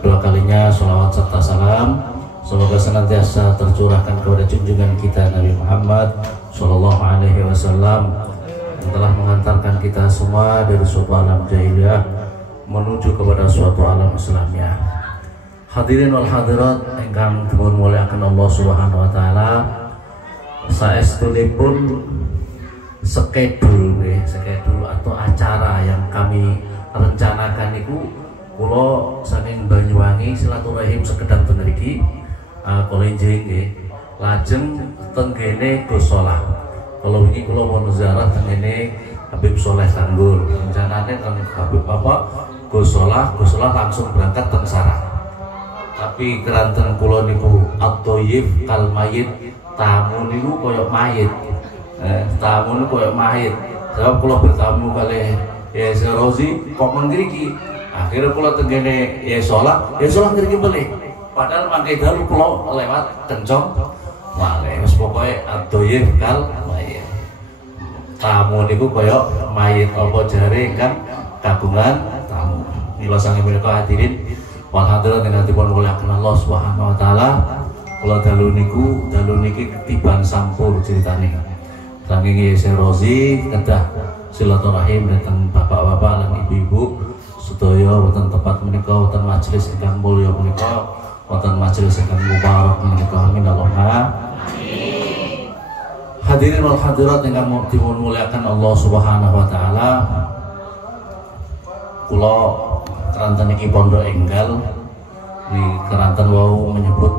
Dua kalinya sholawat serta salam semoga senantiasa tercurahkan kepada junjungan kita Nabi Muhammad Sallallahu Alaihi Wasallam yang telah mengantarkan kita semua dari suatu alam jahiliyah menuju kepada suatu alam Islamiyah. Hadirin wal hadirat ingkang dipun mulyakaken Allah Subhanahu wa taala, saestunipun skedul atau acara yang kami rencanakan itu kula saking Banyuwangi silaturahim sekedap ten mriki kula njing nggih lajeng ten kene Gus Solah. Kalau iki kula mau ziarah ten kene Habib Soleh Tanggul. Rencanane ten Habib Bapak Gus Solah langsung berangkat ten Sarang. Tapi keranten kula niku at-thayyib kal mayit, tamu niku koyo mayit. Tamu niku koyo mayit. Sebab kula bertamu kalih ya Rozi kok menggriki. Akhirnya kula tenggene ya sholat ngriki beli. Padahal mangke dalu kula lewat kencong. Wale wis pokoke at-thayyib kal mayit. Tamu niku koyo mayit apa jare ingkang kagungan tamu. Mila sange menika hadirin wal hadirat ingkang dipun mulyakaken Allah Subhanahu wa taala. Kula dalu niki ketiban sampur ceritane. Saking Yese Rozi kedah silaturahim datang bapak-bapak lan ibu-ibu sedaya wonten tempat menika wonten majelis ingkang mulya menika wonten majelis ingkang mubarak menika amin Allahumma amin. Hadirin wal hadirat ingkang dimuliakan Allah Subhanahu wa taala, kula keranten iki pondok enggal di keranten wau menyebut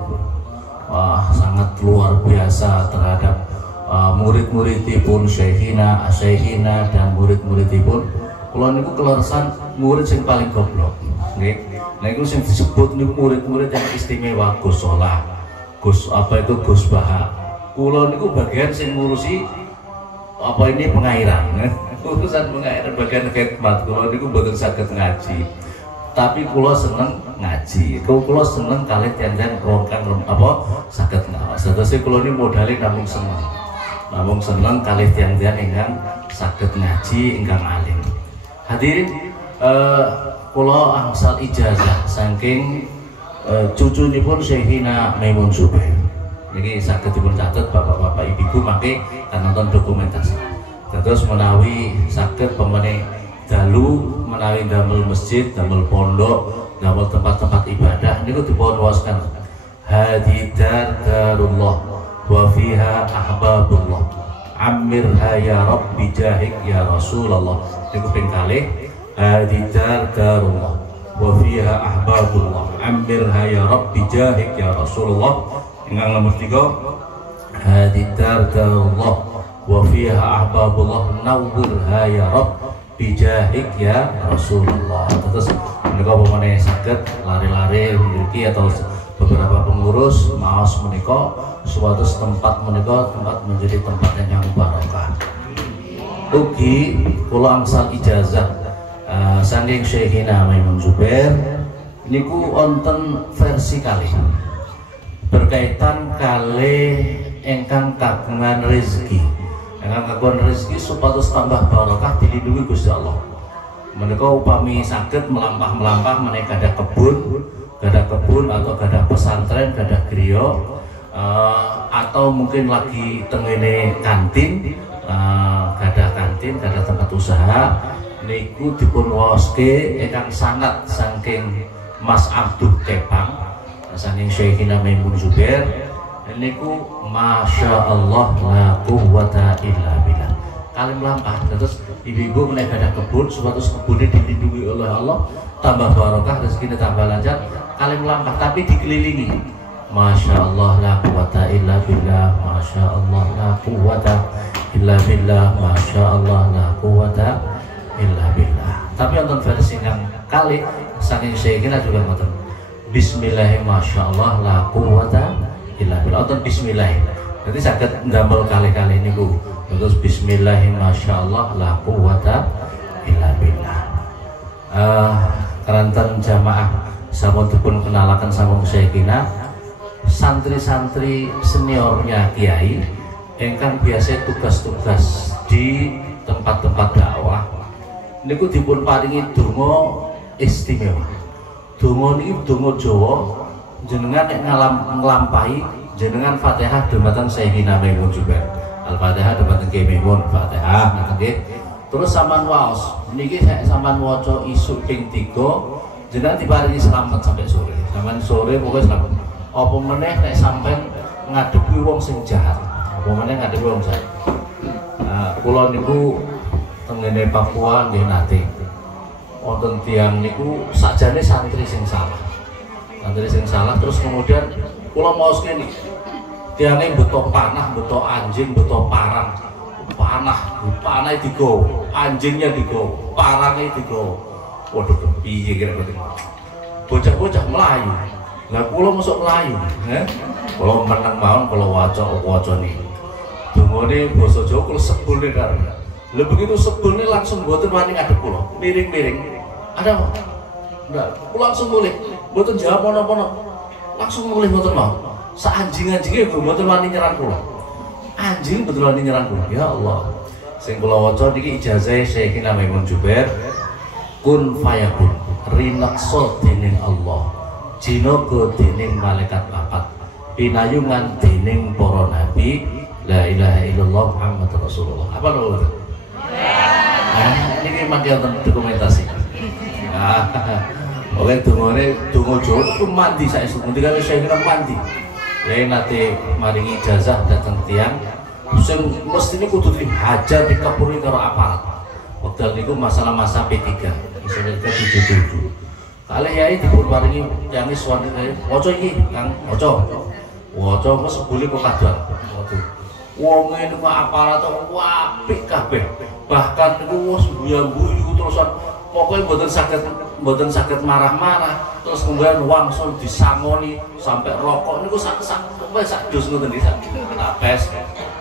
sangat luar biasa terhadap murid-muridipun Syekhina dan murid-muridipun. Kula niku kelorosan murid sing paling goblok nggih. Nah iku sing disebut niku murid-murid yang istimewa Gus Solah, Gus Baha. Kula niku bagian sing ngurusi pengairan. Urusan pengairan bagian khidmat. Kula niku mboten saged ngaji. Tapi kula seneng ngaji. Kula seneng kalih tiang-tiang kang saged ngawas. Sedase kula niku modale namung seneng kalih tiang-tiang ingkang saged ngaji ingkang alim. Hadirin, kula angsal ijazah saking cucunipun Syekhina Maimun Zubair. Niki saged dipun catet bapak-bapak ibu-ibu mangke nonton dokumentasi. Terus menawi saged pemene dalu menawi damel masjid, damel pondok, damel tempat-tempat ibadah niku dipun waoskan hadi darullah wa fiha ahbabullah amirha ya rabbi jahik ya Rasulullah. Niku ping kalih hadi darullah wa fiha ahbabullah amirha ya rabbi jahik ya Rasulullah. Ingkang nomor 3 hadi darullah wa fiha ahbabullah nawwirha ya rabbi jahik ya Rasulullah. Terus menika pemene saged lari-lari mriki atau beberapa pengurus maos menika suatu tempat menika tempat menjadi tempat yang barokah. Ugi kula angsal ijazah saking Syekhina Maimun Zubair niku wonten versi kalih berkaitan kalih ingkang kagungan rezeki. Ingkang kagungan rezeki supados tambah barokah dilindungi Gusti Allah. Menika upami saged melampah-melampah menika ada kebun atau gadah pesantren, gadah griya, atau mungkin lagi tengene kantin, gadah tempat usaha niku dipun waoske ingkang sangat saking Mas Abdul Tepang saking Syekhina Maimun Zubair niku masya Allah la quwwata illa billah. Kali melampah terus ibu-ibu menika gadah kebun, supados kebunnya dilindungi oleh Allah, tambah barokah, rezekinya tambah lancar. Kali melampah tapi dikelilingi masya Allah la quwwata illa billah, masya Allah la quwwata illa billah, masya Allah la quwwata illa billah. Tapi untuk versi yang kali saking Syekhina juga ngoten bismillahirrahmanirrahim masya Allah la quwwata illa billah. Untuk bismillah jadi saged ndamel kali-kali niku. Terus bismillahirrahmanirrahim masya Allah la quwwata illa billah. Keranten jamaah sampun dipun kenalaken sampun Syekhina santri-santri seniornya kiai ingkang biasa tugas-tugas di tempat-tempat dakwah niku dipun paringi donga istimewa. donga niki donga Jawa jenengan nek nglampahi jenengan Fatihah dumateng Sayyidina Maimun Jubair. Al-Fatihah dumateng Ki Maimun, Fatihah ngoten nggih. Terus sampean waos niki sampean waca isuk ping 3 jenengan diparingi selamat sampai sore. Sampean sore pokoke selamat. Apa meneh nek sampean ngadepi wong sing jahat. Apa meneh ngadepi wong jahat. Kula niku tengene Papua nggih nate. Wonten tiyang niku sakjane santri sing salah. Santri sing salah terus kemudian kula maos kene. Tiange beto panah, beto anjing, beto parang. Panah digo, anjingnya digo, parangnya digo. Waduh, piye kira-kira. Bocah-bocah Melayu. Lah kula masuk Melayu, kula meneng mawon kula waca niki. Dungane basa Jawa kula sebulne karo. Lah begitu sebulne langsung mboten wani ngadep kula, miring-miring. Ada apa? Enggak, kula langsung mulih. Mboten jawab apa-apa. Langsung mulih mboten mau. Saanjing-anjinge mboten wani nyerang kula. Anjing betul wani nyerang kula. Ya Allah. Sing kula waca niki ijazah Sayyidina Maimun Jubair. Kun fayakun rinakso dening Allah. Jinaga dening malaikat papat. Pinayungan dening para nabi. La ilaha illallah Muhammadur Rasulullah. Apa lho? Ini mangke wonten dokumentasi. Oke, dungane donga Jawa itu mandi saestu. Ketika saya kira mandi. Ya nate maringi ijazah dateng tiyang sing mestine kudu dihajar dikepuri karo aparat. Wekdal niku masalah-masa P3. Misalnya kita dituju. Kalih yai dipun paringi tiyange suwani waca iki, Kang, waca. Waca wis sebule kok kadoan. Wong niku aparat apik kabeh. Bahkan niku wis guyu-guyu terusan pokoknya mboten saged marah-marah terus kemudian wangsul disangoni sampai rokok niku sak dus ngoten iki sak napes.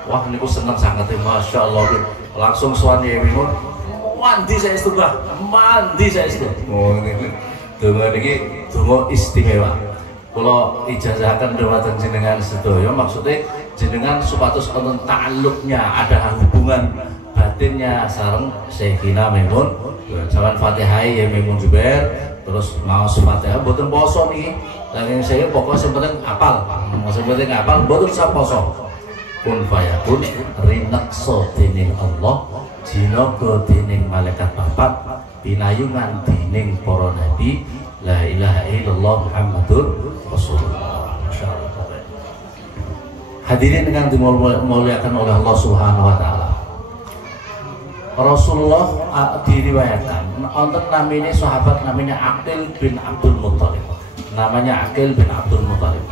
Wah niku seneng sanget masyaallah. Langsung suwani minun mandi saestu Bah, mandi saestu. Oh ngene. Donga niki donga istimewa. Kula ijazahaken dhumateng jenengan sedaya maksudnya jenengan supados wonten ta'alluqnya, ada hubungan batinnya sareng Sayyidina Maimun. Jalan Fatihah ya Maimun Jubair terus maos Fatihah mboten poso niki. Lah saya pokoknya sing penting apal. Sing penting apal mboten sak poso. Kun fayakun rinakso dening Allah, jinaga dening malaikat papat, pinayungan dening para nabi. La ilaha illallah Muhammadur Rasulullah. Masyaallah. Hadirin yang dimuliakan oleh Allah Subhanahu wa taala. Rasulullah diriwayatkan untuk namanya sahabat namanya Aqil bin Abdul Muttalib. Namanya Aqil bin Abdul Muttalib.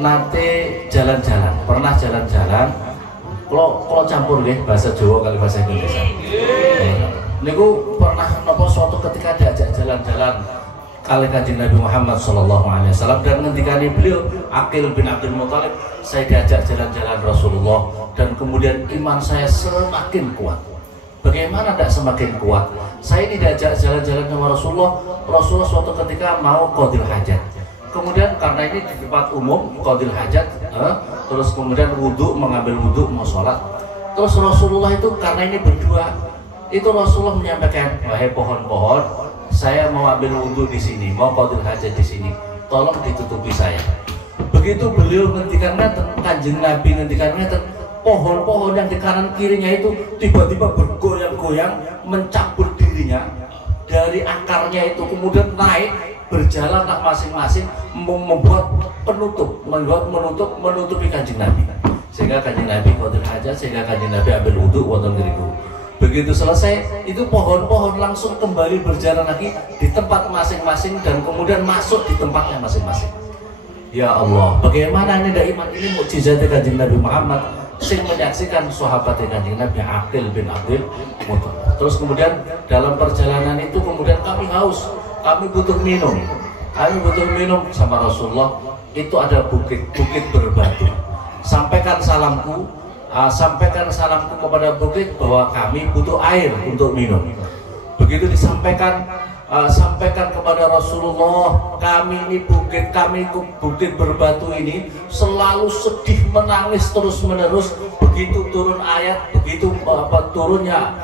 Nate jalan-jalan, pernah jalan-jalan. Kalau campur nggih bahasa Jawa kali bahasa Indonesia. Niku pernah napa suatu ketika diajak jalan-jalan kali Kanjeng Nabi Muhammad SAW dan ngendikane beliau Aqil bin Abdul Muttalib, saya diajak jalan-jalan Rasulullah dan kemudian iman saya semakin kuat. Bagaimana tidak semakin kuat? Saya ini diajak jalan-jalan sama Rasulullah. Rasulullah suatu ketika mau qadil hajat. Kemudian karena ini di tempat umum qadil hajat, terus kemudian mengambil wudhu mau sholat. Terus Rasulullah itu karena ini berdua, itu Rasulullah menyampaikan, wahai pohon-pohon, saya mau ambil wudhu di sini, mau qadil hajat di sini, tolong ditutupi saya. Begitu beliau ngendikan Kanjeng Nabi ngendikan pohon-pohon yang di kanan kirinya itu tiba-tiba bergoyang-goyang mencabut dirinya dari akarnya itu, kemudian naik berjalan masing-masing membuat menutupi Kanjeng Nabi, sehingga Kanjeng Nabi qadil hajat, sehingga Kanjeng Nabi ambil wudhu wonten ngriku. Begitu selesai itu pohon-pohon langsung kembali berjalan lagi di tempat masing-masing dan kemudian masuk di tempatnya masing-masing. Ya Allah, bagaimana ini iman ini mukjizat Kanjeng Nabi Muhammad sing menyaksikan sahabat Kanjeng Nabi Aqil bin Abdul Muttalib. Terus kemudian dalam perjalanan itu kemudian kami haus, kami butuh minum sama Rasulullah. Itu ada bukit berbatu. Sampaikan salamku kepada bukit bahwa kami butuh air untuk minum. Begitu disampaikan kepada Rasulullah, kami ini bukit berbatu ini selalu sedih menangis terus menerus. Begitu turun ayat, begitu turunnya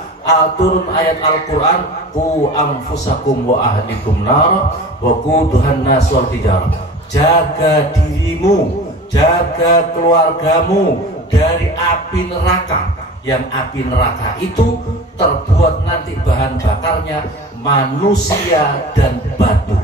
turun ayat Al-Qur'an, qu anfusakum wa ahlikum nar wa quduhan nas wal hijarah. Jaga dirimu, jaga keluargamu dari api neraka, yang api neraka itu terbuat nanti bahan bakarnya manusia dan batu.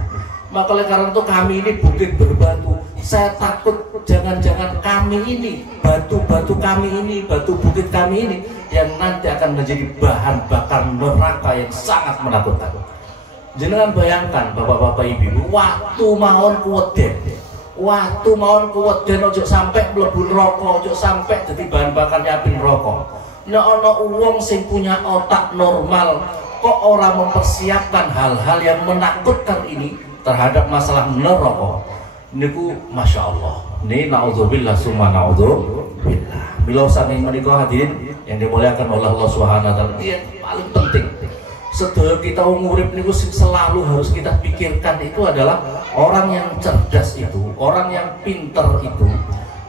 Maka oleh karena itu kami ini bukit berbatu. Saya takut jangan-jangan kami ini, batu-batu kami ini, batu bukit kami ini yang nanti akan menjadi bahan bakar neraka yang sangat menakutkan. Jangan bayangkan bapak-bapak ibu-ibu, waktu mawon kuweden, waktu mawon kuweden ojo sampai mlebu neraka, ojo sampai jadi bahan bakarnya api neraka. Nek ana wong sing punya otak normal kok orang mempersiapkan hal-hal yang menakutkan ini terhadap masalah neraka, niku masya Allah. Ini naudzubillah summa naudzubillah. Mila saking menika hadirin yang dimuliakan oleh Allah Subhanahu wa taala, yang paling penting sedaya kita urip niku selalu harus kita pikirkan itu adalah orang yang cerdas itu, orang yang pinter itu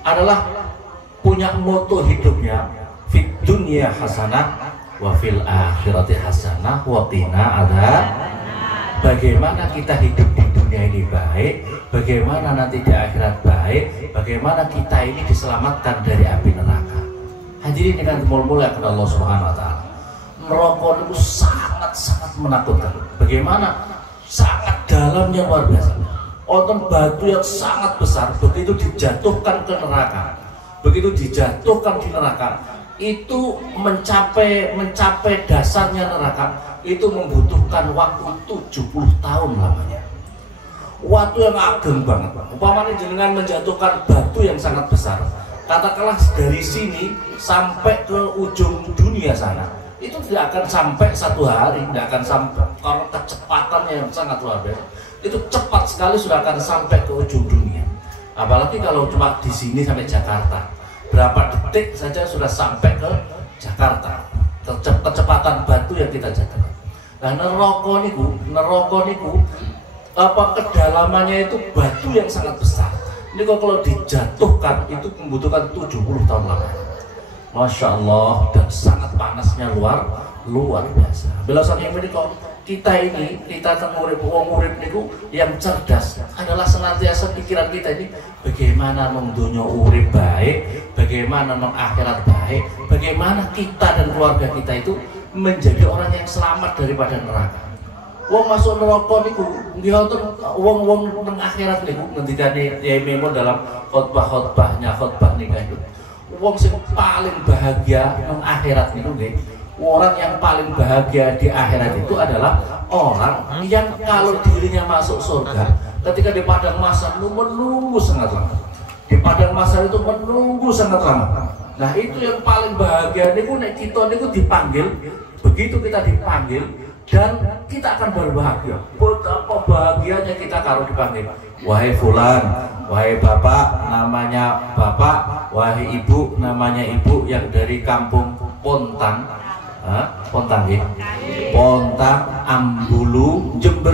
adalah punya moto hidupnya fid dunya hasanah wa fil akhirati hasanah wa qina adzab. Bagaimana kita hidup di dunia ini baik, bagaimana nanti di akhirat baik, bagaimana kita ini diselamatkan dari api neraka. Hadirin dengan mulia-muliakan Allah Subhanahu wa taala. Neraka itu sangat-sangat menakutkan. Bagaimana? Sangat dalamnya luar biasa. Onton batu yang sangat besar begitu dijatuhkan ke neraka, begitu dijatuhkan di neraka, itu mencapai dasarnya neraka itu membutuhkan waktu 70 tahun lamanya. Waktu yang ageng banget. Umpamanya jenengan menjatuhkan batu yang sangat besar, katakanlah dari sini sampai ke ujung dunia sana, itu tidak akan sampai satu hari, tidak akan sampai, karena kecepatannya yang sangat luar biasa. Itu cepat sekali sudah akan sampai ke ujung dunia. Apalagi kalau cuma di sini sampai Jakarta, berapa detik saja sudah sampai ke Jakarta. Kecepatan batu yang kita jatuhkan. Nah, neraka niku apa kedalamannya itu batu yang sangat besar. Ini kalau dijatuhkan itu membutuhkan 70 tahun lamanya. Masya Allah, dan sangat panasnya luar biasa. Bila saking menika kita urip niku yang cerdas adalah senantiasa pikiran kita ini bagaimana nang donya urip baik, bagaimana nang akhirat baik, bagaimana kita dan keluarga kita itu menjadi orang yang selamat daripada neraka. Wong masuk neraka niku nggih wonten wong nang akhirat niku ngendikane Yai Memo dalam khotbah nikah itu. Wong sing paling bahagia nang akhirat niku nggih, orang yang paling bahagia di akhirat itu adalah orang yang kalau dirinya masuk surga ketika di padang mahsyar menunggu sangat lama. Di padang mahsyar itu menunggu sangat lama. Nah, itu yang paling bahagia niku nek kita niku dipanggil, begitu kita dipanggil dan kita akan berbahagia. Betapa bahagianya kita kalau dipanggil. Wahai fulan, wahai bapak namanya bapak, wahai ibu namanya ibu yang dari kampung Pontang. Pontang ya? Pontang, Ambulu, Jember,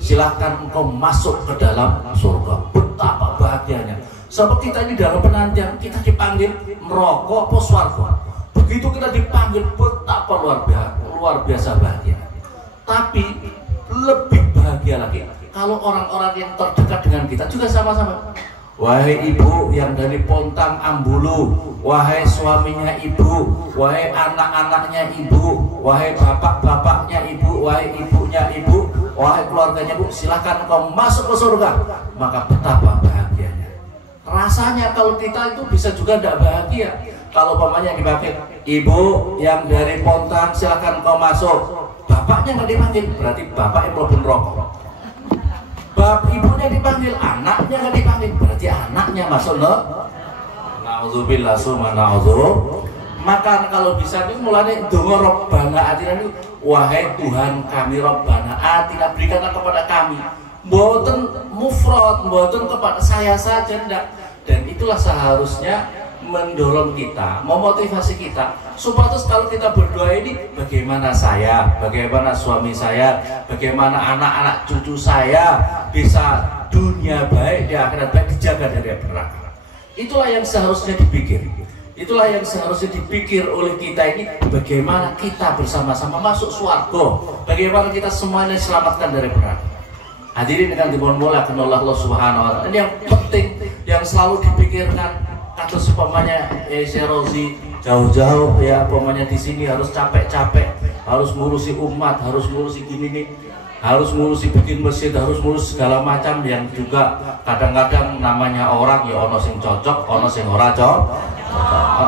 silahkan engkau masuk ke dalam surga. Betapa bahagianya. Sebab kita ini dalam penantian, kita dipanggil merokok atau swarga. Begitu kita dipanggil, betapa luar biasa bahagia. Tapi lebih bahagia lagi kalau orang-orang yang terdekat dengan kita juga sama-sama. Wahai ibu yang dari Pontang Ambulu, wahai suaminya ibu, wahai anak-anaknya ibu, wahai bapak-bapaknya ibu, wahai ibunya ibu, wahai keluarganya ibu, silahkan kau masuk ke surga. Maka betapa bahagianya. Rasanya kalau kita itu bisa juga tidak bahagia. Kalau pamannya dipanggil, ibu yang dari Pontang silahkan kau masuk. Bapaknya nggak dipanggil, berarti bapak yang belum rokok. Ibunya dipanggil, anaknya nggak dipanggil, berarti anaknya masuk loh. Nauzubillah summa naudzu. Maka kalau bisa ini mulai donga Rabbana atina ini, wahai Tuhan kami Rabbana atina, berikanlah kepada kami. Mboten mufrad, mboten kepada saya saja, enggak. Dan itulah seharusnya mendorong kita, memotivasi kita supaya kalau kita berdoa ini bagaimana saya, bagaimana suami saya, bagaimana anak-anak cucu saya bisa dunia baik di akhirat baik, dijaga dari neraka. Itulah yang seharusnya dipikir. Itulah yang seharusnya dipikir oleh kita ini, bagaimana kita bersama-sama masuk surga, bagaimana kita semuanya diselamatkan dari neraka. Hadirin dengan dimulakan oleh Allah Subhanahu wa taala. Ini yang penting, yang selalu dipikirkan. Atau umpamanya Syekh Rozi jauh-jauh ya, umpamanya di sini harus capek-capek, harus ngurusi umat, harus ngurusi gini nih, harus ngurusi bikin masjid, harus ngurus segala macam, yang juga kadang-kadang namanya orang ya ono sing cocok, ono sing ora cocok.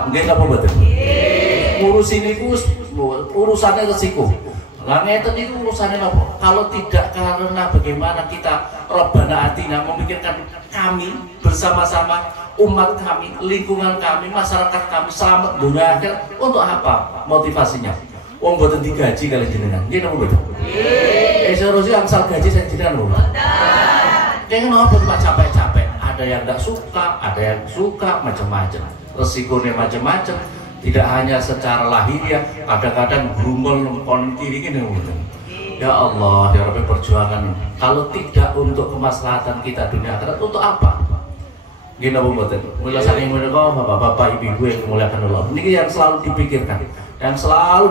Nggih napa mboten? Ngurusi niku urusannya resiko. Lah ngeten niku urusane napa? Kalau tidak karena bagaimana kita Rabbana Atina memikirkan kami bersama-sama, umat kami, lingkungan kami, masyarakat kami selamat dunia akhir, untuk apa motivasinya? Wong boten digaji kali jenengan. Nggih napa mboten? Nggih. Seharusnya angsal gaji saya jenengan lho. Kayaknya napa Pak capek-capek? Ada yang enggak suka, ada yang suka, macam-macam. Resikonya macam-macam. Tidak hanya secara lahiriah, kadang-kadang grumel kon kiri gini. Ya Allah, ya Rabbi, perjuangan kalau tidak untuk kemaslahatan kita dunia akhirat, untuk apa? Gini Bu Mboten, mula saking menika bapak-bapak, ibu-ibu yang dimuliakan Allah. Ini yang selalu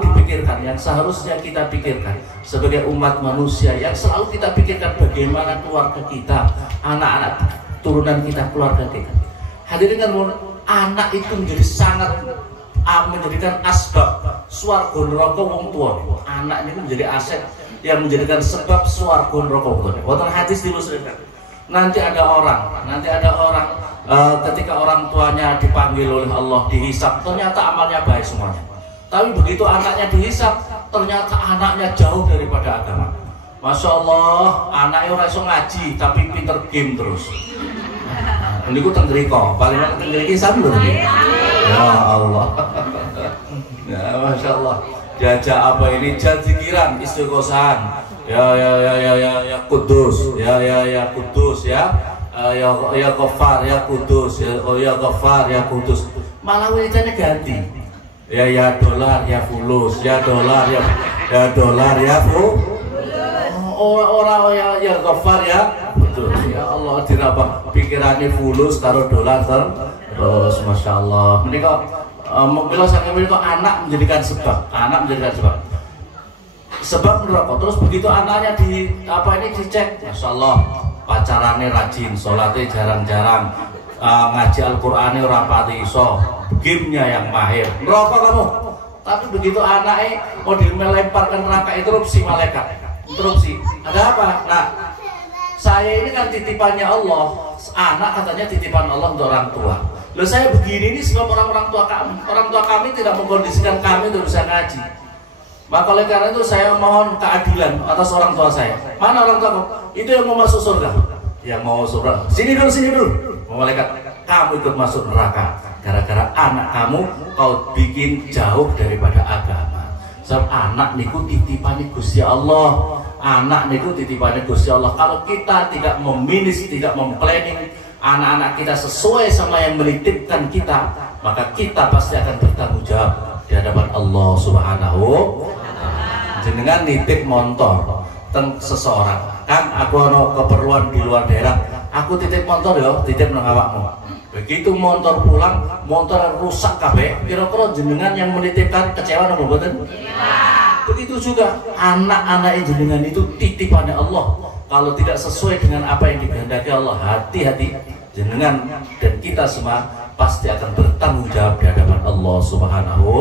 dipikirkan, yang seharusnya kita pikirkan sebagai umat manusia, yang selalu kita pikirkan bagaimana keluarga kita, anak-anak turunan kita, keluarga kita. Hadirin kan, anak itu menjadi sangat menjadikan asbab swarga neraka wong tua. Anak ini menjadi aset yang menjadikan sebab swarga neraka wong tua. Wonten hadis dilusurkan. Nanti ada orang ketika orang tuanya dipanggil oleh Allah dihisab, ternyata amalnya baik semuanya. Tapi begitu anaknya dihisab, ternyata anaknya jauh daripada agama. Masya Allah, anaknya orang iso ngaji tapi pinter game terus. Ini ku tenggeriko, paling tenggeriki sambil lho. Ya Allah. Ya Masya Allah. Jajak apa ini? Jazikiran, istiqosahan. Ya Kudus, ya Kudus ya. Ya Ghafar, ya Kudus, ya Ghafar, ya Kudus. Malah wiridane ganti. Ya dolar, ya fulus, ya dolar, ya dolar, ya fulus. Orang ya Ghafar, ya Kudus. Ya Allah, dirabah pikirannya fulus karo dolar terus. Masya Allah. Menika mila saking menika anak menjadikan sebab, sebab neraka. Terus begitu anaknya dicek, Masya Allah, pacarannya rajin, sholatnya jarang-jarang, ngaji Al-Qur'annya rapati iso, gamenya yang mahir, neraka kamu. Tapi begitu anaknya mau dilemparkan neraka, interupsi malaikat, interupsi. Ada apa? Nah, saya ini kan titipannya Allah. Anak katanya titipan Allah untuk orang tua. Loh, saya begini ini sebab orang tua kami tidak mengkondisikan kami untuk bisa ngaji. Maka oleh karena itu saya mohon keadilan atas orang tua saya. Mana orang tua kamu? Itu yang mau masuk surga. Yang mau surga. Sini dulu. Malaikat, kamu ikut masuk neraka gara-gara anak kamu kau bikin jauh daripada agama. Sebab anak niku titipane Gusti Allah. Anak niku titipane Gusti Allah. Kalau kita tidak meminis, tidak memplanning anak-anak kita sesuai sama yang menitipkan kita, maka kita pasti akan bertanggung jawab di hadapan Allah Subhanahu. Jenengan nitip motor teng seseorang, kan aku ono keperluan di luar daerah, aku titip motor yo, titip nang awakmu. Begitu motor pulang, motor rusak kabeh, kira-kira jenengan yang menitipkan kecewa napa mboten? Begitu juga anak-anak jenengan itu titipannya Allah. Kalau tidak sesuai dengan apa yang dikehendaki Allah, hati-hati, jenengan dan kita semua pasti akan bertanggung jawab di hadapan Allah Subhanahu.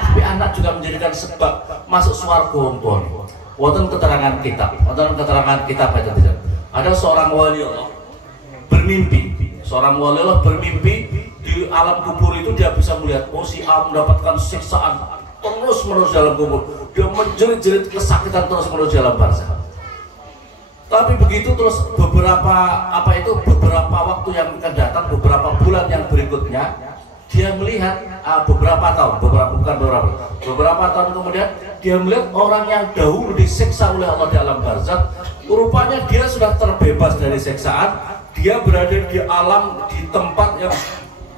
Tapi anak juga menjadikan sebab masuk swarga wong tuwa. Wonten keterangan kitab aja tidak. Ada seorang wali Allah bermimpi. Seorang wali Allah bermimpi di alam kubur itu dia bisa melihat si A mendapatkan siksaan terus-menerus dalam kubur. Dia menjerit-jerit kesakitan terus-menerus dalam barzakh. Tapi begitu terus beberapa waktu yang akan datang, beberapa bulan yang berikutnya, dia melihat beberapa tahun kemudian dia melihat orang yang dahulu disiksa oleh Allah di alam barzakh, rupanya dia sudah terbebas dari siksaan. Dia berada di alam, di tempat yang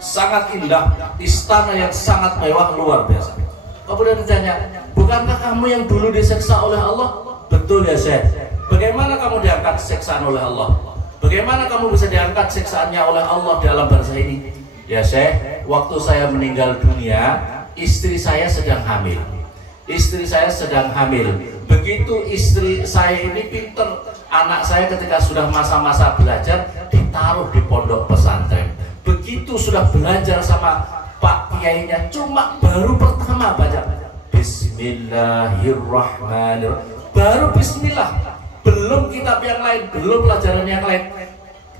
sangat indah, istana yang sangat mewah luar biasa. Kemudian ditanya, bukankah kamu yang dulu disiksa oleh Allah? Betul ya Syekh. Bagaimana kamu diangkat siksaan oleh Allah? Bagaimana kamu bisa diangkat siksaannya oleh Allah di alam barzakh ini? ya Syekh, waktu saya meninggal dunia, istri saya sedang hamil. Istri saya sedang hamil. Begitu istri saya ini pinter, anak saya ketika sudah masa-masa belajar ditaruh di pondok pesantren. Begitu sudah belajar sama Pak Kiainya, cuma baru pertama baca Bismillahirrahmanirrahim, baru Bismillah, belum kitab yang lain, belum pelajaran yang lain.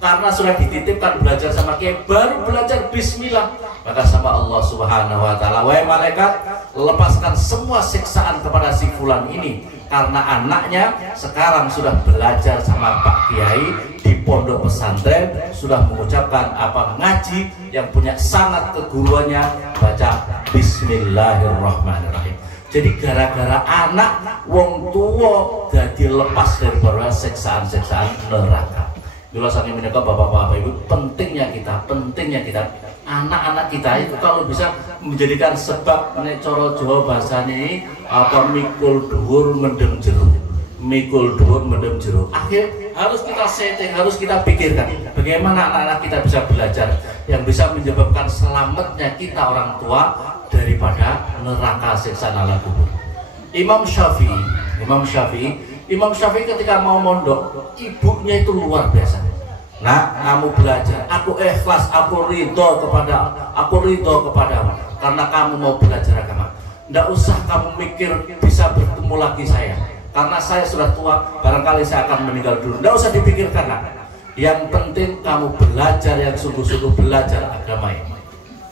Karena sudah dititipkan belajar sama Kiai, baru belajar Bismillah. Maka sama Allah Subhanahu wa Ta'ala, wahai malaikat, lepaskan semua siksaan kepada si fulan ini, karena anaknya sekarang sudah belajar sama Pak Kiai di pondok pesantren, sudah mengucapkan apa ngaji yang punya sanad keguruannya baca Bismillahirrahmanirrahim. Jadi gara-gara anak wong tua jadi lepas dari siksaan-siksaan neraka. Bila saking menikah bapak-bapak ibu, pentingnya kita anak-anak kita itu kalau bisa menjadikan sebab coro Jawa bahasa ini apa mikul dhuwur mendem jeruk, mikul dhuwur mendem jeruk. Akhir harus kita setting, harus kita pikirkan bagaimana anak-anak kita bisa belajar yang bisa menyebabkan selamatnya kita orang tua daripada neraka siksa ala kubur. Imam Syafi'i ketika mau mondok, ibunya itu luar biasa. Nah, kamu belajar, aku ikhlas, aku ridho kepadamu, karena kamu mau belajar agama. Nggak usah kamu mikir bisa bertemu lagi saya, karena saya sudah tua, barangkali saya akan meninggal dulu. Nggak usah dipikirkan, nak. Yang penting kamu belajar yang sungguh-sungguh belajar agama ini.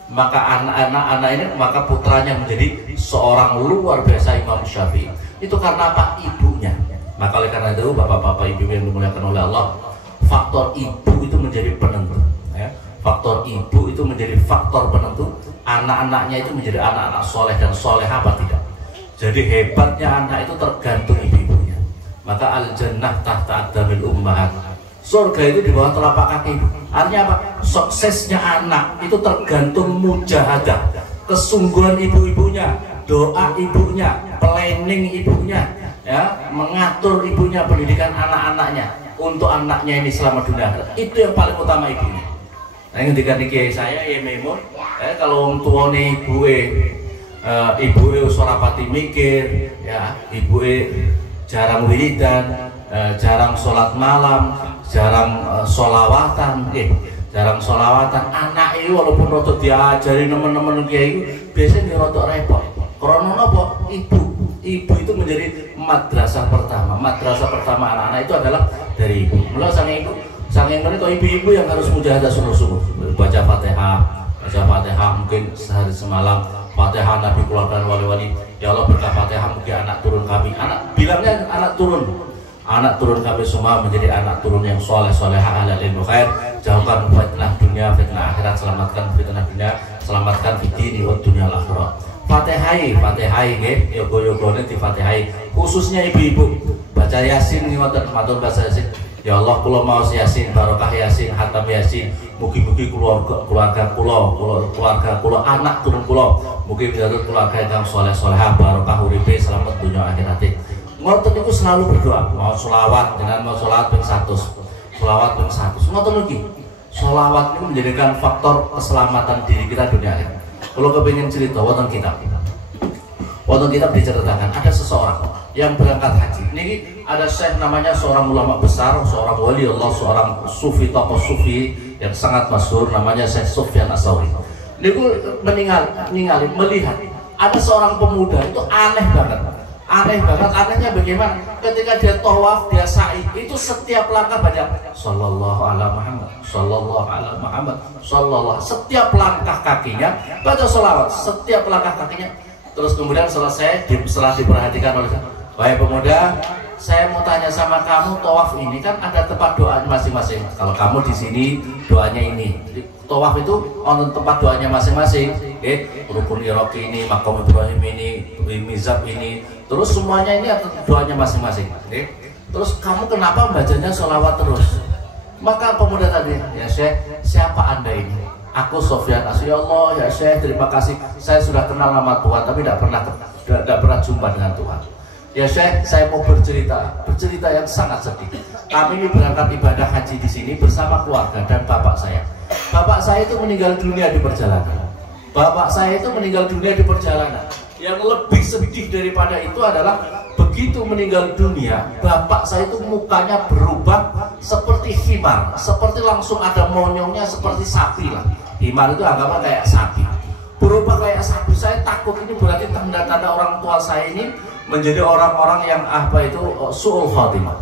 Maka anak-anak ini, maka putranya menjadi seorang luar biasa Imam Syafi'i. Itu karena apa? Ibunya. Maka oleh karena itu bapak-bapak ibu yang dimuliakan oleh Allah, faktor ibu itu menjadi penentu, ya. Faktor ibu itu menjadi faktor penentu anak-anaknya itu menjadi anak-anak soleh dan soleh apa tidak. Jadi hebatnya anak itu tergantung ibu-ibunya. Maka al-jannah tahta aqdamil ummahat, surga itu di bawah telapak kaki ibu. Artinya apa? Suksesnya anak itu tergantung mujahadah, kesungguhan ibu-ibunya, doa ibunya, planning ibunya, ya, mengatur ibunya pendidikan anak-anaknya untuk anaknya ini selamat dunia akhirat. Itu yang paling utama ibunya. Nah, ketika Kiai saya ya Maimun, kalau wong tuane ibuke ora pati mikir, ya, ibuke jarang wiridan, jarang sholat malam, jarang sholawatan, anak itu walaupun rotok diajari teman-teman Kiai biasanya rotok repot. Karena apa? Ibu itu menjadi madrasah pertama anak-anak itu adalah dari ibu. Mulai sang ibu itu ibu-ibu yang harus mujahadah sungguh-sungguh, baca Fatihah mungkin sehari semalam, Fatihah Nabi keluarkan wali-wali, ya Allah berkah Fatihah mungkin anak turun kami, bilangnya anak turun kami semua menjadi anak turun yang soleh-solehah ala ilmu khair, jauhkan fitnah dunia, fitnah akhirat, selamatkan fitnah dunia, selamatkan fitini wa dunia akhirat. Fatihai nggih, yoga-yogane di Fatihai, khususnya ibu-ibu baca Yasin ngoten matur bahasa Yasin. Ya Allah, kula maos Yasin, barokah Yasin, hatam Yasin, mugi-mugi keluarga kula, anak turun kula, mugi menjadi keluarga yang soleh-solehah, barokah uripe, selamat dunia akhirat. Ngoten niku selalu berdoa, mau selawat dengan mau selawat ping 100. Selawat ping 100. Ngoten lagi. Selawat itu menjadikan faktor keselamatan diri kita dunia akhirat. Kalau kepingin cerita, wonten kitab diceritakan ada seseorang yang berangkat haji. Ini ada syekh namanya, seorang ulama besar, seorang wali Allah, seorang sufi, tokoh sufi yang sangat masyhur, namanya Syekh Sufyan Ats-Tsauri. Ini melihat ada seorang pemuda itu aneh banget. Anehnya bagaimana? Ketika dia tawaf, dia sa'i, itu setiap langkah baca sallallahu ala Muhammad, sallallahu ala Muhammad, sallallahu. Setiap langkah kakinya baca sholawat, setiap langkah kakinya. Terus kemudian setelah diperhatikan oleh saya, wahai pemuda, saya mau tanya sama kamu, tawaf ini kan ada tempat doanya masing-masing. Kalau kamu di sini doanya ini. Jadi tawaf itu ada tempat doanya masing-masing. Rukun Iraqi ini, Maqam Ibrahim ini, Mizab ini, terus semuanya ini ada doanya masing-masing. Terus kamu kenapa bacanya sholawat terus? Maka pemuda tadi, ya Syekh, siapa anda ini? Aku Sufyan Ats-Tsauri. Ya Allah, ya Syekh, terima kasih. Saya sudah kenal nama Tuhan, tapi tidak pernah jumpa dengan Tuhan. Ya Syekh, saya mau bercerita yang sangat sedih. Kami ini berangkat ibadah haji di sini bersama keluarga dan bapak saya. Bapak saya itu meninggal dunia di perjalanan. Bapak saya itu meninggal dunia di perjalanan. Yang lebih sedih daripada itu adalah begitu meninggal dunia, bapak saya itu mukanya berubah seperti himar, seperti langsung ada monyongnya seperti sapi lah. Himar itu anggapan kayak sapi. Berubah kayak sapi. Saya takut ini berarti tanda-tanda orang tua saya ini menjadi orang-orang yang su'ul khatimah.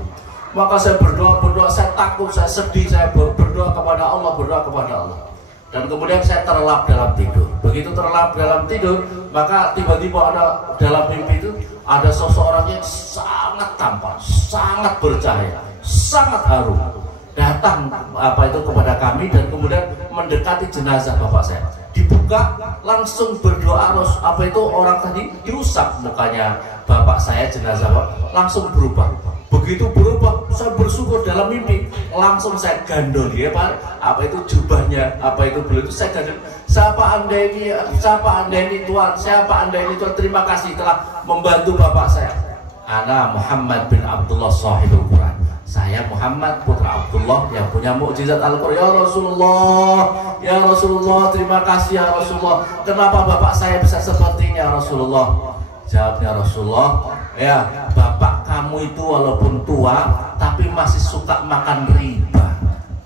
Maka saya berdoa, saya takut, saya sedih, saya berdoa kepada Allah. Dan kemudian saya terlelap dalam tidur. Begitu terlelap dalam tidur, maka tiba-tiba ada dalam mimpi itu ada seseorang yang sangat tampan, sangat bercahaya, sangat harum. Datang kepada kami dan kemudian mendekati jenazah bapak saya. Dibuka, langsung berdoa, orang tadi diusap mukanya bapak saya, jenazah bapak langsung berubah. Begitu berubah, saya bersyukur dalam mimpi, langsung saya gandol dia jubahnya, beliau itu saya gandol. Siapa anda ini Tuhan, terima kasih telah membantu bapak saya. Ana Muhammad bin Abdullah sahibul Quran. Saya Muhammad putra Abdullah yang punya mukjizat Al-Quran. Ya Rasulullah, terima kasih ya Rasulullah. Kenapa bapak saya bisa seperti ini ya Rasulullah? Jawabnya Rasulullah, ya bapak kamu itu walaupun tua tapi masih suka makan riba.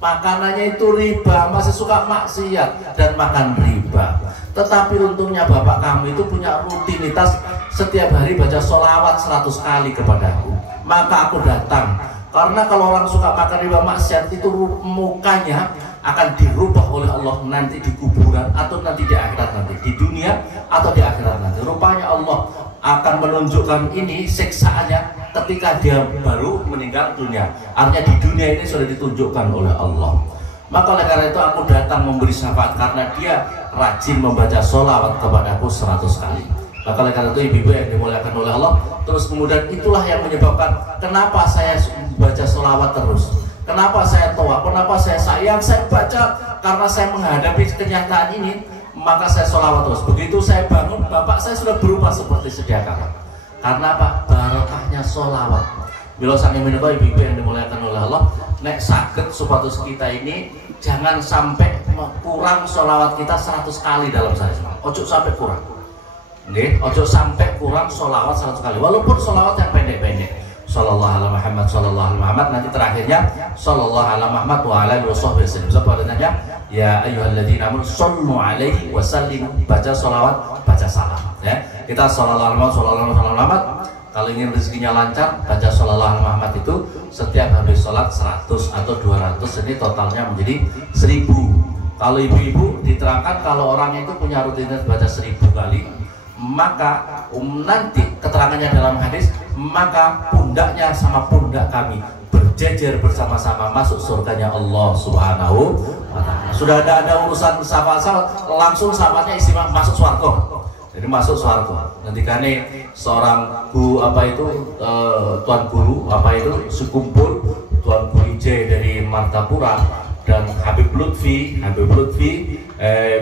Makanannya itu riba, masih suka maksiat dan makan riba. Tetapi untungnya bapak kamu itu punya rutinitas setiap hari baca sholawat 100 kali kepadaku. Maka aku datang. Karena kalau orang suka makan riba maksiat itu mukanya akan dirubah oleh Allah nanti di kuburan atau nanti di akhirat nanti, di dunia atau di akhirat nanti. Rupanya Allah akan menunjukkan ini siksaannya ketika dia baru meninggal dunia. Artinya di dunia ini sudah ditunjukkan oleh Allah. Maka oleh karena itu aku datang memberi syafaat karena dia rajin membaca sholawat kepadaku 100 kali. Maka oleh karena itu ibu-ibu yang dimuliakan oleh Allah, terus kemudian itulah yang menyebabkan kenapa saya baca sholawat terus, kenapa saya toa, kenapa saya sayang, saya baca karena saya menghadapi kenyataan ini, maka saya sholawat terus. Begitu saya bangun, bapak saya sudah berubah seperti sedia kala. Karena apa? Barokahnya sholawat. Bila saking menika ibu-ibu yang dimuliakan oleh Allah, nek saged supados kita ini jangan sampai kurang sholawat kita 100 kali dalam sehari. Ojo sampai kurang. Nggih, ojo sampai kurang sholawat 100 kali. Walaupun sholawat yang pendek-pendek. Sallallahu alaihi Muhammad, sallallahu alaihi Muhammad, nanti terakhirnya sallallahu alaihi Muhammad wa ala alihi wasallam. Sebenarnya ya ayyuhalladzina amanu shallu alaihi wa sallimu, baca sholawat, baca salam ya. Kita sallallahu alaihi Muhammad. Kalau ingin rezekinya lancar, baca sallallahu alaihi Muhammad itu setiap habis sholat 100 atau 200, ini totalnya menjadi 1000. Kalau ibu-ibu diterangkan kalau orang itu punya rutinitas baca 1000 kali, maka nanti keterangannya dalam hadis, maka pundaknya sama pundak kami berjejer bersama-sama masuk surganya Allah Subhanahu wa ta'ala. Sudah ada urusan syafaat, langsung syafaatnya istimewa masuk swarga. Jadi masuk swarga. Nanti kane seorang tuan guru sekumpul tuan guru J dari Martapura dan Habib Lutfi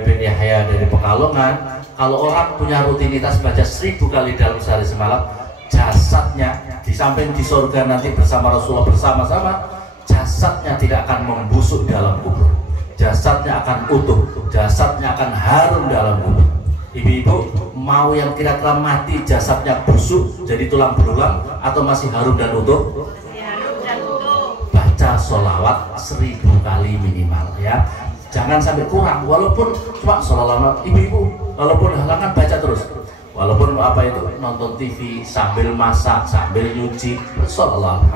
bin Yahya dari Pekalongan. Kalau orang punya rutinitas baca 1000 kali dalam sehari semalam, jasadnya di samping di surga nanti bersama Rasulullah bersama-sama, jasadnya tidak akan membusuk dalam kubur, jasadnya akan utuh, jasadnya akan harum dalam kubur. Ibu-ibu mau yang kira-kira mati jasadnya busuk jadi tulang belulang atau masih harum dan utuh? Baca sholawat 1000 kali minimal ya. Jangan sampai kurang, walaupun cuma sholawat. Ibu-ibu walaupun halangan baca terus, walaupun nonton TV sambil masak, sambil nyuci, sholawat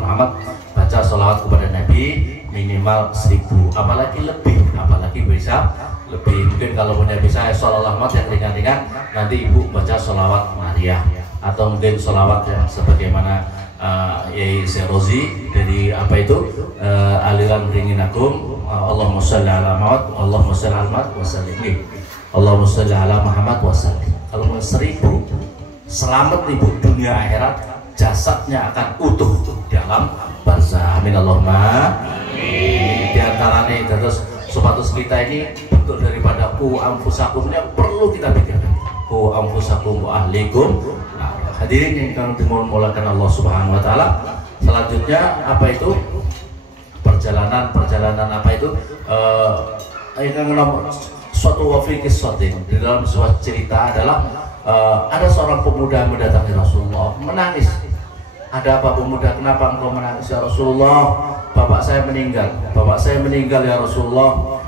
Muhammad, baca sholawat kepada Nabi minimal 1000, apalagi bisa lebih. Mungkin kalau punya bisa sholawat Muhammad yang ringan-ringan, nanti ibu baca sholawat Maria atau mungkin sholawat yang sebagaimana Yai Serozi dari aliran beringin agung, Allahumma sholli ala Muhammad, Allahumma sholli ala Muhammad wa sallim. Allahumma sholli ala Muhammad wa sallim. Kalau 1000 selamat ibu dunia akhirat, jasadnya akan utuh di alam barzah. Amin Allahumma. Di antara nih terus supados kita ini bentuk daripada ku anfusakum yang perlu kita pikirkan. Ku anfusakum wa ahlikum. Nah, Hadirin yang dimulakan Allah Subhanahu wa taala. Selanjutnya apa itu? Perjalanan apa itu? Suatu wafikis sotin di dalam sebuah cerita adalah ada seorang pemuda mendatangi Rasulullah menangis. Ada apa pemuda, kenapa engkau menangis ya Rasulullah? Bapak saya meninggal ya Rasulullah.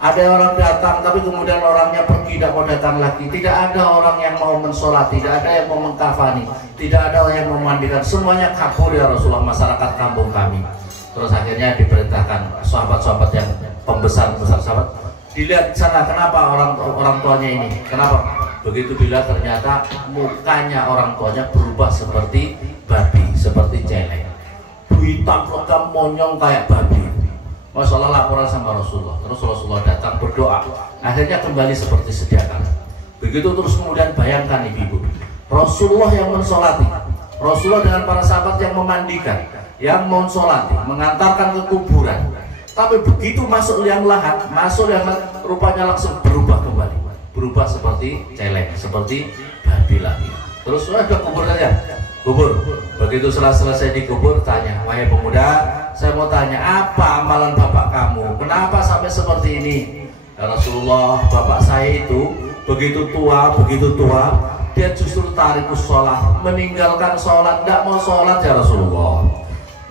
Ada orang datang tapi kemudian orangnya pergi, tidak mau datang lagi. Tidak ada orang yang mau mensolati, tidak ada yang mau mengkafani, tidak ada orang yang memandikan, semuanya kabur ya Rasulullah, masyarakat kampung kami. Terus akhirnya diperintahkan sahabat-sahabat yang pembesar sahabat, dilihat sana, kenapa orang tuanya ini, kenapa? Begitu dilihat ternyata mukanya orang tuanya berubah seperti babi, seperti celeng, hitam legam monyong kayak babi. Masalah laporan sama Rasulullah. Terus Rasulullah datang berdoa, akhirnya kembali seperti sedia kala. Begitu terus kemudian bayangkan ibu-ibu, Rasulullah yang mensolati, Rasulullah dengan para sahabat yang memandikan, yang mensolati, mengantarkan ke kuburan. Tapi begitu masuk liang lahat, rupanya langsung berubah kembali, berubah seperti celeng, seperti babi lagi. Terus sudah kubur saja, kubur. Begitu selesai dikubur, tanya, wahai pemuda, saya mau tanya, apa amalan bapak kamu? Kenapa sampai seperti ini? Ya Rasulullah, bapak saya itu begitu tua, dia justru tarikus sholat, meninggalkan sholat, tidak mau sholat ya Rasulullah.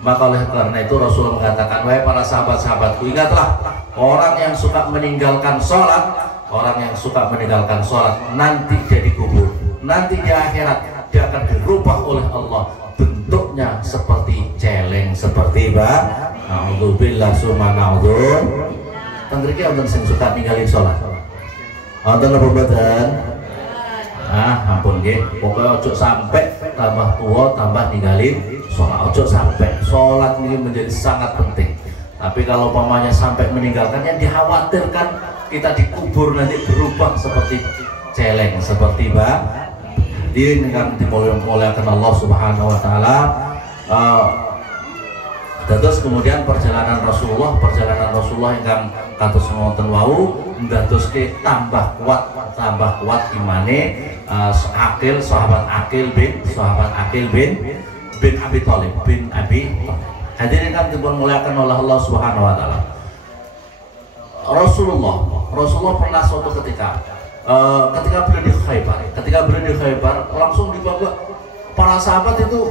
Maka oleh karena itu Rasulullah mengatakan, wahai para sahabat-sahabatku, ingatlah, orang yang suka meninggalkan sholat, nanti dia dikubur, nanti di akhirat dia akan dirubah oleh Allah, bentuknya seperti celeng, seperti na'udzubillah summa na'udzub. Tengriki wonten sing suka ninggalin sholat, wonten apa mboten? Ampun nggih, pokoknya ojo sampai tambah tua tambah ninggalin sholat, ojo sampai. Sholat ini menjadi sangat penting. Tapi kalau pamannya sampai meninggalkannya, dikhawatirkan kita dikubur nanti berubah seperti celeng, seperti ini kan dimuliakan Allah Subhanahu wa taala. Terus kemudian perjalanan Rasulullah yang kados ngoten wau ndadoske tambah kuat imane sahabat Aqil bin Abi Thalib bin Abi. Hadirin kan dimuliakan oleh Allah Subhanahu wa taala. Rasulullah pernah suatu ketika ketika beliau di Khaybar langsung dibawa para sahabat itu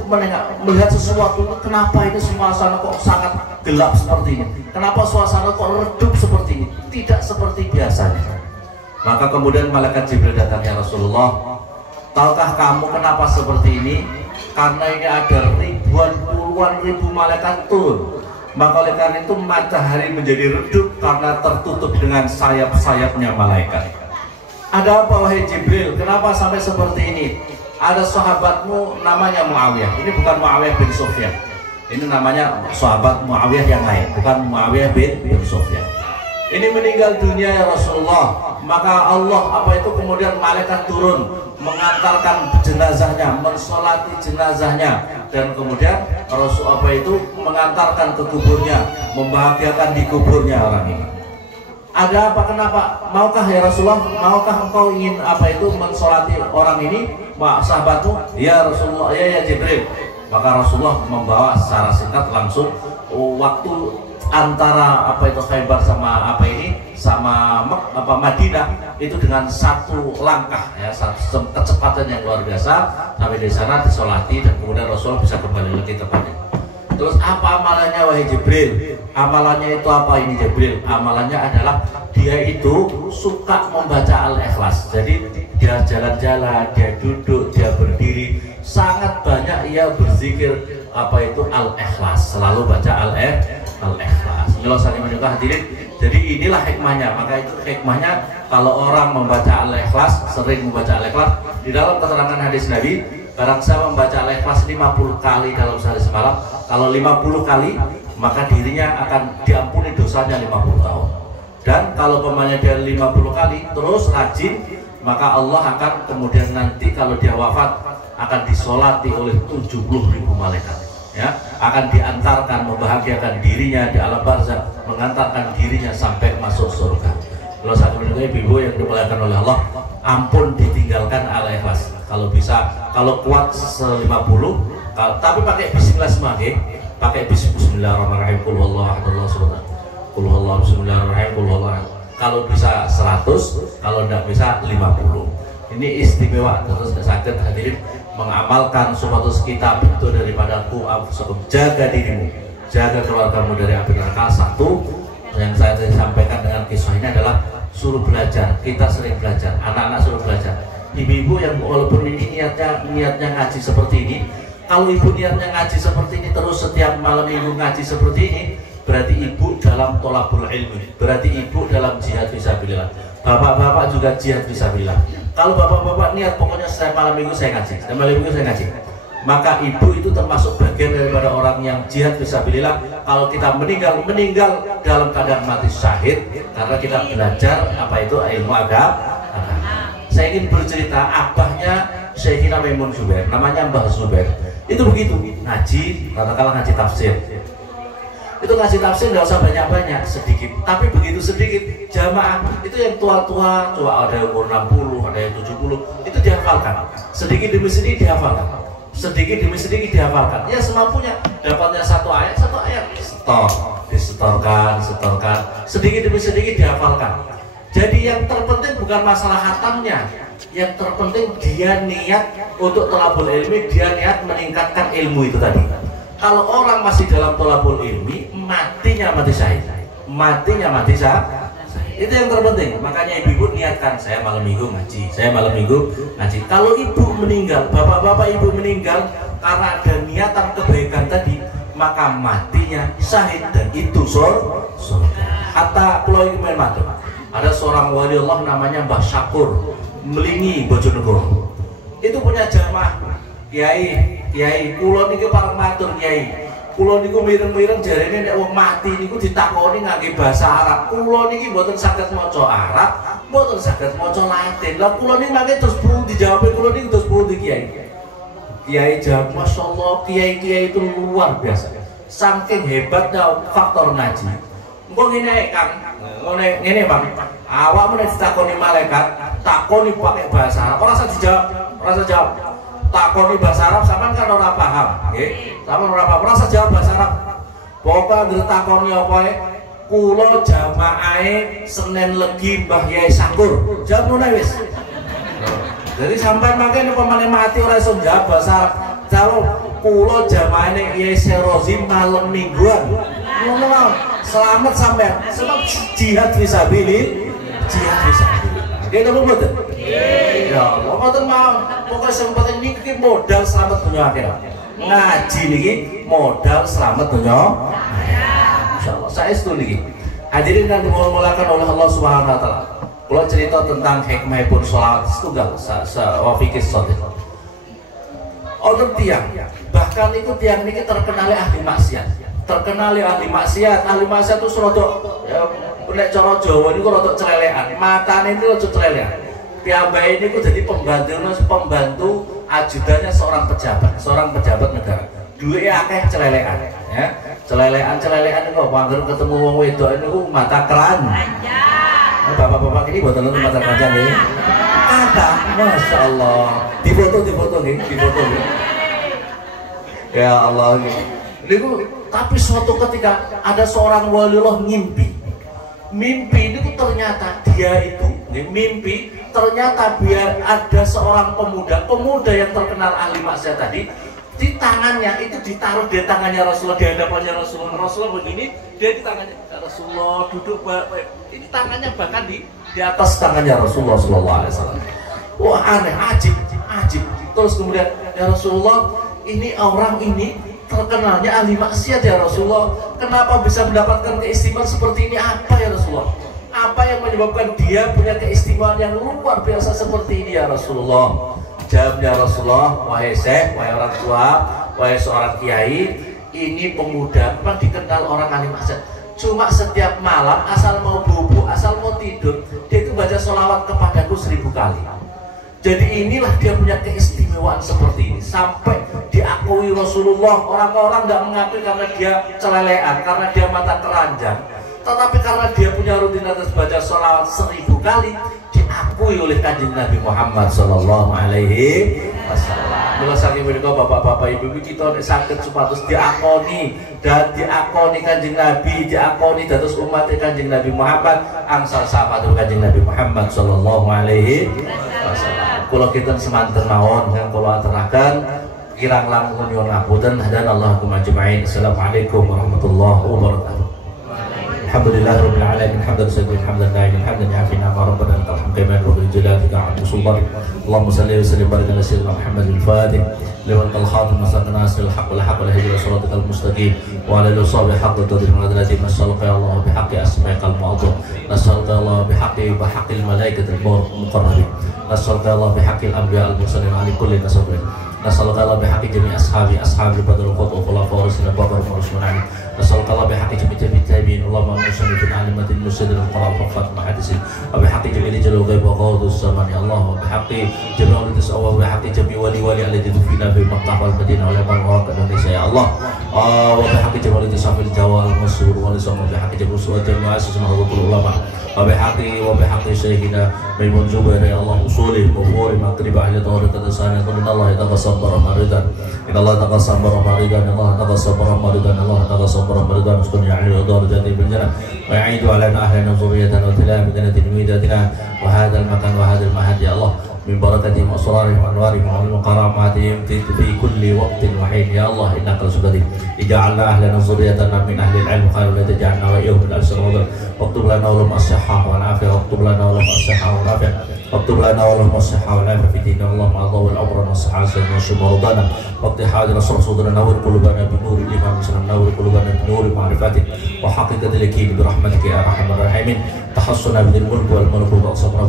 melihat sesuatu. Kenapa ini suasana kok sangat gelap seperti ini? Kenapa suasana kok redup seperti ini? Tidak seperti biasanya. Maka kemudian malaikat Jibril datang, ya Rasulullah, tahukah kamu kenapa seperti ini? Karena ini ada puluhan ribu malaikat turun. Maka oleh karena itu matahari menjadi redup karena tertutup dengan sayap-sayapnya malaikat. Ada apa wahai Jibril? Kenapa sampai seperti ini? Ada sahabatmu namanya Muawiyah. Ini bukan Muawiyah bin Sufyan. Ini namanya sahabat Muawiyah yang lain, bukan Muawiyah bin Sufyan. Ini meninggal dunia ya Rasulullah. Maka Allah kemudian malaikat turun mengantarkan jenazahnya, mensolati jenazahnya, dan kemudian Rasul mengantarkan ke kuburnya, membahagiakan di kuburnya orang ini. Ada apa, kenapa? Maukah ya Rasulullah, maukah engkau ingin mensolati orang ini, sahabatmu? Ya Rasulullah, ya Jibril. Maka Rasulullah membawa secara singkat langsung waktu antara Khaybar sama Madinah itu dengan satu langkah ya, satu kecepatan yang luar biasa, sampai di sana disolati dan kemudian Rasulullah bisa kembali lagi ke Madinah. Terus apa amalannya wahai Jibril? Amalannya itu apa ini Jibril? Amalannya adalah dia itu suka membaca Al-Ikhlas. Jadi dia jalan-jalan, dia duduk, dia berdiri, sangat banyak ia berzikir Al-Ikhlas, selalu baca Al-Ikhlas. Ngelosani menikah hadirin. Jadi inilah hikmahnya. Maka itu hikmahnya kalau orang membaca Al-Ikhlas, sering membaca Al-Ikhlas. Di dalam keterangan hadis Nabi, barang siapa membaca Al-Ikhlas 50 kali dalam sehari semalam, kalau 50 kali maka dirinya akan diampuni dosanya 50 tahun. Dan kalau pemanya dia 50 kali terus rajin, maka Allah akan kemudian nanti kalau dia wafat akan disolati oleh 70.000 malaikat. Ya, akan diantarkan, membahagiakan dirinya di alam barzakh, mengantarkan dirinya sampai masuk surga. Kalau saya menurut ibu yang dimuliakan oleh Allah, ampun ditinggalkan Al-Ikhlas. kalau bisa, kalau kuat 50, tapi pakai bismillah semua, pakai bismillahirrahmanirrahim, qul huwallahu ahad, Allahu samad, qul huwallahu bismillahirrahmanirrahim, qul huwallahu ahad. Kalau bisa 100, kalau tidak bisa 50. Ini istimewa. Terus sakit hadirin mengamalkan supados kita bentuk daripada ku anfusakum, jaga dirimu, jaga keluargamu dari api neraka. Satu yang saya sampaikan dengan kisah ini adalah suruh belajar. Kita sering belajar, anak-anak suruh belajar. Ibu-ibu yang walaupun ini niatnya ngaji seperti ini, kalau ibu niatnya ngaji seperti ini terus setiap malam minggu ngaji seperti ini, berarti ibu dalam tholabul ilmi, berarti ibu dalam jihad fisabilillah. Bapak-bapak juga jihad fisabilillah. Kalau bapak-bapak niat pokoknya setiap malam minggu saya ngaji, setiap malam minggu saya ngaji, maka ibu itu termasuk bagian daripada orang yang jihad fisabilillah. Kalau kita meninggal dalam keadaan mati syahid, karena kita belajar apa itu ilmu agama. Saya ingin bercerita abahnya Syekhina Maimun Zubair, namanya Mbah Zubair. Itu begitu ngaji, katakanlah ngaji tafsir. Itu ngaji tafsir nggak usah banyak-banyak, sedikit. Tapi begitu sedikit jamaah itu yang tua-tua, coba ada yang umur 60, ada yang 70, itu dihafalkan. Sedikit demi sedikit dihafalkan. Sedikit demi sedikit dihafalkan. Ya semampunya. Dapatnya satu ayat, disetorkan. Sedikit demi sedikit dihafalkan. Jadi yang terpenting bukan masalah hatamnya. Yang terpenting dia niat untuk thalabul ilmi, dia niat meningkatkan ilmu itu tadi. Kalau orang masih dalam thalabul ilmi, matinya mati syahid. Itu yang terpenting. Makanya ibu-ibu niatkan, saya malam minggu ngaji. Kalau ibu meninggal, bapak-bapak ibu meninggal karena ada niatan kebaikan tadi, maka matinya syahid dan itu surga. Hatta pulau ini matur. Ada seorang wali Allah namanya Mbah Syakur, Melingi Bojonegoro. Itu punya jamaah. Kiai, kula niki pareng matur Kiai. Kula niku mireng-mireng jarene nek wong mati niku ditakoni ngangge basa Arab. Kula niki mboten saged maca Arab, mboten saged maca Latin. Lah kula niki mangke terus pundi dijawabe kula niki terus pundi Kiai? Kiai jawab, masyaallah kiai-kiai itu luar biasa. Saking hebatnya faktor ngaji. Engko ngene Kang, ngene Bang. Awakmu nek ditakoni malaikat, takoni pakai bahasa Arab, ora usah dijawab. Takoni bahasa Arab sampean kan ora paham, nggih. Sampean ora paham, ora usah jawab bahasa Arab. Pokoke anggere takoni apa ae, kula jamaahe Senin Legi Mbah Yai Sangkur. Jawab ngono wis. Jadi sampean mangke nek pamane mati ora iso jawab bahasa Arab. Jawab kula jamaahe Yai Serozi malam mingguan. Ngono wae. Selamat sampean. Sebab jihad fisabilillah. Nggih napa mboten? Ya, mboten mau. Pokoke sing penting niki modal selamat dunia akhirat. Ngaji niki modal selamat dunia akhirat. Insyaallah saestu niki. Hadirin yang dimulakan oleh Allah Subhanahu wa taala. Kula cerita tentang hikmahipun sholawat setunggal wa fikih shadid. Orang tiang, bahkan itu tiang niki terkenal ahli maksiat. Ahli maksiat itu serodok nek cara Jawa niku rada celelekan. Matane niku rada celelekan. Piyambake niku dadi pembantu ajudannya seorang pejabat negara. Duwe akeh celelekan, ya. Celelekan niku anggere ketemu wong wedok niku mata keran. Bapak-bapak ini boten nonton mata keran nggih. Kata, masyaallah. Difoto nggih, difoto. Ya Allah. Niku tapi suatu ketika ada seorang waliullah mimpi itu ternyata biar ada seorang pemuda yang terkenal ahli maksiat tadi, di tangannya itu ditaruh di tangannya Rasulullah, di hadapannya Rasulullah begini, dia di tangannya Rasulullah duduk, ini tangannya bahkan di atas tangannya Rasulullah Sallallahu Alaihi Wasallam. Wah aneh, ajib. Terus kemudian ya Rasulullah, ini orang ini terkenalnya ahli maksiat ya Rasulullah, kenapa bisa mendapatkan keistimewaan seperti ini? Apa ya Rasulullah? Apa yang menyebabkan dia punya keistimewaan yang luar biasa seperti ini ya Rasulullah? Jawabnya Rasulullah, wahai syekh, wahai orang tua, wahai seorang kiai, ini pemuda memang dikenal orang ahli maksiat. Cuma setiap malam asal mau bubuk, asal mau tidur, dia itu baca sholawat kepadaku 1000 kali. Jadi inilah dia punya keistimewaan seperti ini. Sampai diakui Rasulullah, orang-orang nggak mengakui karena dia celelean, karena dia mata keranjang. Tetapi karena dia punya rutinitas baca sholawat 1000 kali, diakui diakui oleh Kanjeng Nabi Muhammad sallallahu alaihi wasallam. Mula saking menika bapak-bapak ibu kita nek saged supados diakoni dan diakoni Kanjeng Nabi, diakoni dados umat Kanjeng Nabi Muhammad angsal sama Kanjeng Nabi Muhammad sallallahu alaihi wasallam. Kula kinten semanten mawon kang kula aturaken kirang langkung nyuwun ngapunten dan Allahumma ajmain. Assalamualaikum warahmatullahi wabarakatuh. Alhamdulillahirabbil alamin hamdan sayyidan hamdan da'iman hamdan yafina ma rabbana lakal hamdu kama yanbaghi li jalali wajhika sultan. Allahumma salli wa sallim barik ala sayyidina Muhammadil fatih liman khatam masaqana nasrul haqq wal haqq wal hijra siratal mustaqim wa ala alihi washabihi haqqa qadri wa adlati masalqa ya Allah bihaqqi asma'ikal ma'dhum nasalqa Allah bihaqqi wa haqqil malaikatil muqarrabin nasalqa Allah bihaqqil anbiya al mursalin ali kulli kasabin nasalqa Allah bihaqqi jami' ashabi badal qut wa khulafa rasulina bakar wa rasulina nasalqa Allah bihaqqi jami' tabi'in Allahumma muslim bin alimatin musaddir al-qur'an wa fatima hadisin wa bihaqqi jami' jalal ghaib wa qadus zaman ya Allah wa bihaqqi jami' ulitis wa bihaqqi jami' wali alladhi dufina fi Makkah wal Madinah wa man waqad Indonesia ya Allah wa bihaqqi jami' ulitis fil Jawa al-Masur wa lisama bihaqqi jami' su'at jami' asis mahrutul ulama wa bihaqqi sayyidina Maimun Zubair ya Allah usulih wa furi maqrib ahli tawrid tadasana Allah yataqassabara maridan Allah taqassabara maridan Allah taqassabara maridan Allah taqassabara maridan uskun ya'li wa darajati bil jannah wa ya'idu alaina ahlana zurriyatan wa tilamidan tinwidatina wa hadzal makan wa hadzal mahad ya Allah min barakati wa asrarihim wa anwarihim wa karamatihim fi kulli waqtin wa hin ya Allah innaka subhanahu ij'alna ahlana zurriyatan min ahli al-ilm khairan la taj'alna wa iyyahum min al-sirr واكتب لنا ولهم الصحة والعافية واكتب لنا ولهم الصحة والعافية واكتب لنا ولهم الصحة والعافية في ديننا اللهم أعطوا الأمر والصحة سيدنا وشف مرضانا واقضي حاجة نصر صدرنا نور قلوبنا بنور الإيمان وسلم نور قلوبنا بنور معرفتك وحقيقة اليقين برحمتك يا أرحم الراحمين تحصنا بذي الملك والملكوت وأصبنا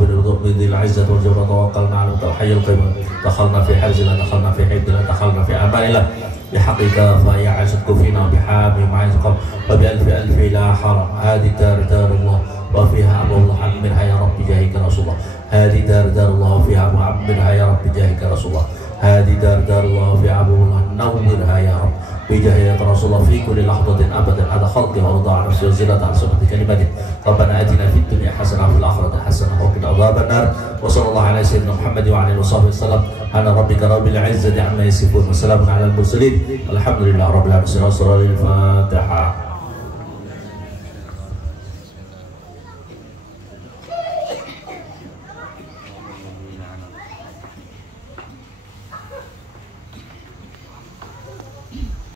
بذي العزة والجبروت توكلنا على الحي القيوم دخلنا في حرزنا دخلنا في حفظنا دخلنا في أماننا بحقك فهي عزتك فينا بحامي معزكم وبألف ألف لا حرم هذه دار الله وفيها أمر الله عمرها يا رب جاهك رسول الله هذه دار الله وفيها عمرها يا رب جاهك رسول الله هذه دار الله وفيها أمر الله نورها يا رب بجاهك رسول الله في كل لحظة أبدا على خلقه ورضا عن نفسه وزيادة على سنة كلمته ربنا آتنا في الدنيا حسنة وفي الآخرة حسنة وقنا عذاب النار وصلى الله على سيدنا محمد وعلى آله وصحبه وسلم أنا ربك رب العزة عما يصفون وسلام على المرسلين الحمد لله رب العالمين. الفاتحة.